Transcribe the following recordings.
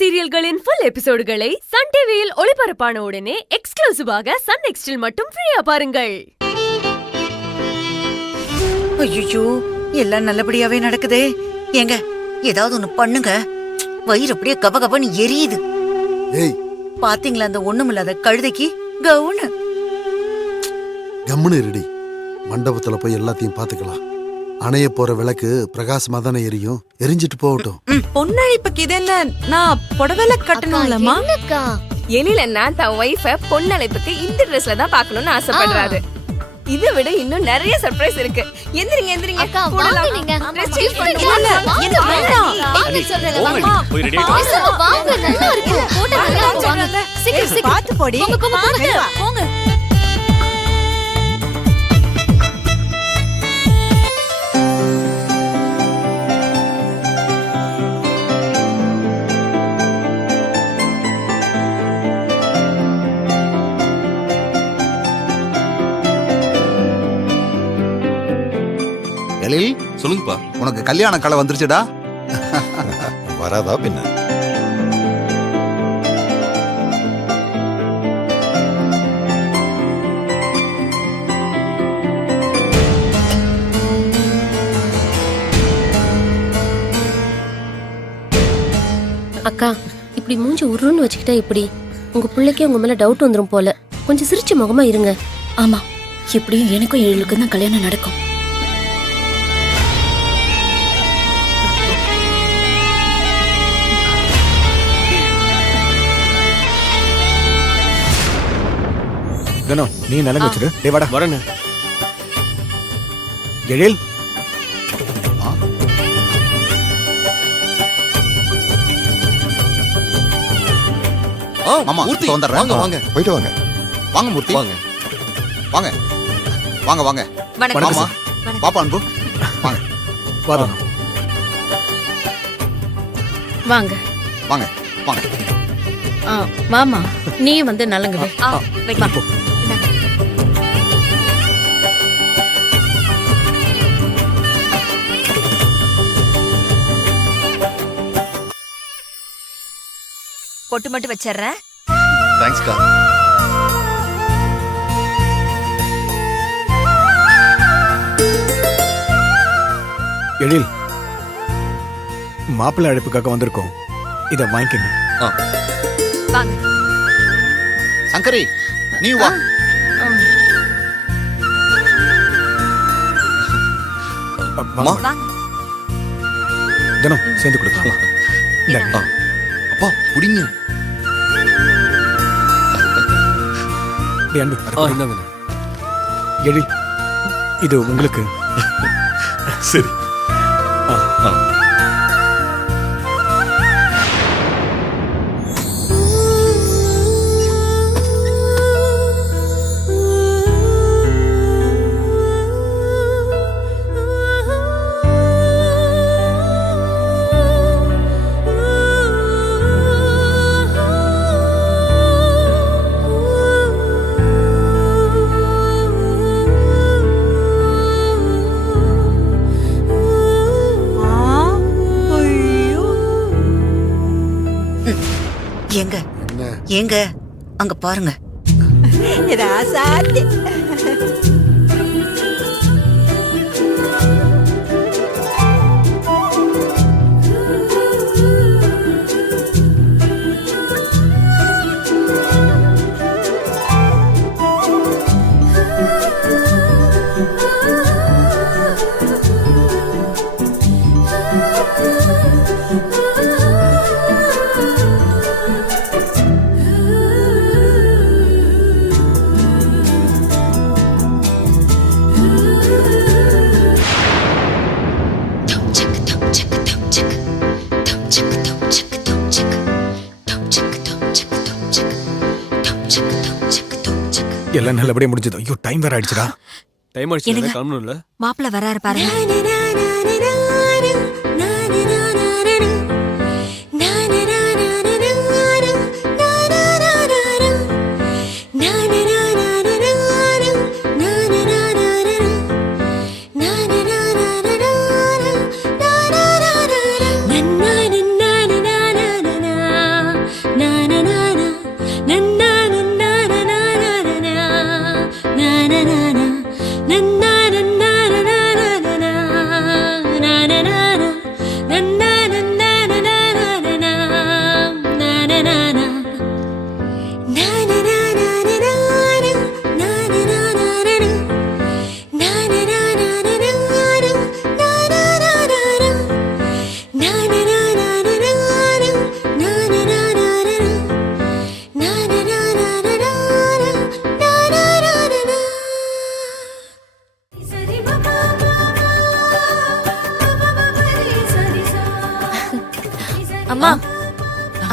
சீரியல்களின் full எபிசோடுகளை Sun டிவியில் ஒளிபரப்பான உடனே எக்ஸ்க்ளூசிவாக சன் நெக்ஸ்டில் மட்டும் ஃப்ரீயா பாருங்கள். ஐயோ, எல்லாம் நல்லபடியாவே நடக்குதே. ஏங்க, ஏதாவது ஒண்ணு பண்ணுங்க. வயிறு அப்படியே கபகபன்னு எரியுது. ஏய், பாத்தீங்களா அந்த ஒண்ணுமில்லாத கழுதைக்கு கவுனு? கம்முன்னு இருடி. மண்டபத்துல போய் எல்லாத்தையும் பாத்துக்கலாம். அணைய போற விளக்கு பிரகாசமா தானே எரியும். எரிஞ்சிட்டு போகட்டும். பொன்னழைப்புக்கு இது என்ன? நான் புடவைல கட்டணும்லமா? எழில நான் தன் ஒய்ஃப பொன்னழைப்புக்கு இந்த ட்ரெஸ்ல தான் பார்க்கணும்னு ஆசைப்படுறாரு. இதை விட இன்னும் நிறைய சர்ப்ரைஸ் இருக்கு. எந்திரிங்க எந்திரிங்க. போடலாம். Dress change பண்ணுங்க. என்ன வேண்டாம்? போய் ரெடி ஆயிட்டு வாங்க, நல்லா இருக்கு. போட்டா நல்லா இருக்கு. வாங்க. சீக்கிரம் சீக்கிரம். பாத்து போடி. போங்க. எழில், சொல்லுங்கப்பா. உனக்கு கல்யாண கலை வந்துருச்சுடா. வராதா பின்ன? அக்கா, இப்படி மூஞ்சி உருன்னு வச்சுக்கிட்டா எப்படி? உங்க பிள்ளைக்கே உங்க மேல டவுட் வந்துரும் போல. கொஞ்சம் சிரிச்ச முகமா இருங்க. ஆமா, எப்படியும் எனக்கும் எழிலுக்கும் தான் கல்யாணம் நடக்கும். நீ நலங்கு வச்சிரு. டேய் வாடா. வரேன். எழில், மாமா, மூர்த்தி, வந்துடுறேன். வாங்க வாங்க போயிட்டு வாங்க. வாங்க மூர்த்தி, வாங்க. வாங்க வாங்க வாங்க. வணக்கம். மாமா, பாப்பா அன்பு, வாங்க வாடா. வாங்க வாங்க வாங்க. மாமா, நீ வந்து நலங்கு வை. வைக்கலாம். பொட்டு மட்டும் வச்சிடுறேன். தேங்க்ஸ்க்கா. எழில், மாப்பிள்ளை அழைப்புக்காக வந்திருக்கோம். இத வாங்கிக்கங்க. வாங்க. சங்கரி, நீ வா. மாமா, வாங்க. தினம் சேர்ந்து கொடுக்கலாம். இந்தாங்க. அப்பா புடிங்க. டேய் அன்பு, அதை கொடு. இந்தாங்க. எழில், இது உங்களுக்கு. சரி. ஏங்க ஏங்க, அங்க பாருங்க. ராசாத்தி. எல்லாம் நல்லபடியா முடிஞ்சது. ஐயோ, டைம் வேற ஆயிடுச்சுடா. டைம் ஆயிடுச்சு. காணணும்ல. மாப்பிள்ள வராரு பாருங்க.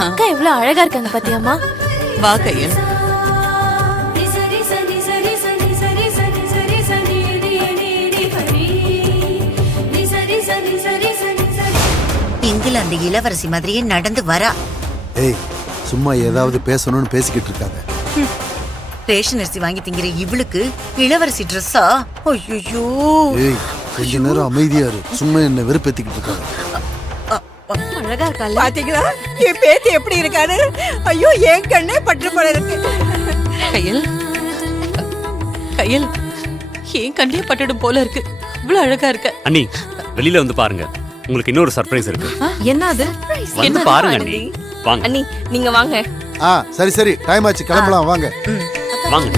அக்கா எவ்வளவு அழகா இருக்காங்க பாத்தியாமா? வா கையல். இங்கிலாந்து இளவரசி மாதிரியே நடந்து வரா. ஏய் சும்மா ஏதாவது பேசணும்னு பேசிக்கிட்டு இருக்காங்க. ரேஷன் அரிசி வாங்கி திங்கிற இவளுக்கு இளவரசி ட்ரெஸ்ஸா? ஐயோ, ஏய் கொஞ்ச நேரம் அமைதியா இரு. சும்மா என்ன வெறுப்பேத்திக்கிட்டு இருக்காங்க. அழகா இருக்கால. பாத்தீங்களா என் பேத்தி எப்படி இருக்காரு? ஐயோ என் கண்ணே பற்று போல இருக்கு. கையல், கையல், என் கண்ணே பட்டுடும் போல இருக்கு. இவ்வளவு அழகா இருக்க. அண்ணி வெளியில வந்து பாருங்க, உங்களுக்கு இன்னொரு சர்ப்ரைஸ் இருக்கு. என்ன அது? வந்து பாருங்க அண்ணி. வாங்க அண்ணி நீங்க வாங்க. சரி சரி டைம் ஆச்சு, கிளம்பலாம் வாங்க. வாங்க.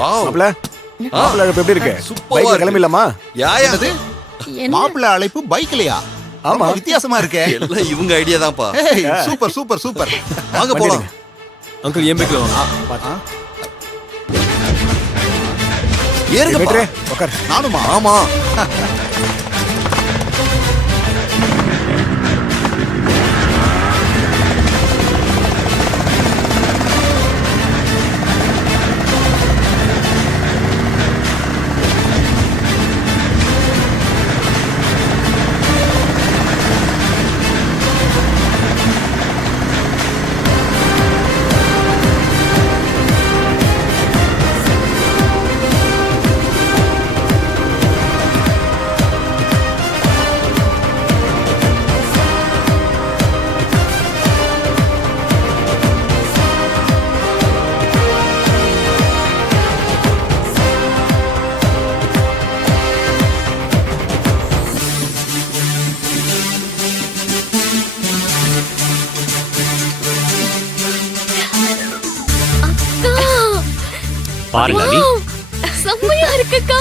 மாப்ள மாப்ள எப்படி இருக்கு? பைக்ல கிளம்பிடலாமா? என்னது மாப்பிள்ளை அழைப்பு பைக்லயா? ஆமா, வித்தியாசமா இருக்கே. எல்லாம் இவங்க ஐடியா தான்ப்பா. Super super super. வாங்க போலாம். அங்கிள் என் பைக்ல வாங்க. ஏறுங்க. உட்கார். நானுமா? ஆமா. பாருங்க அண்ணி. செம்மையா இருக்குக்கா.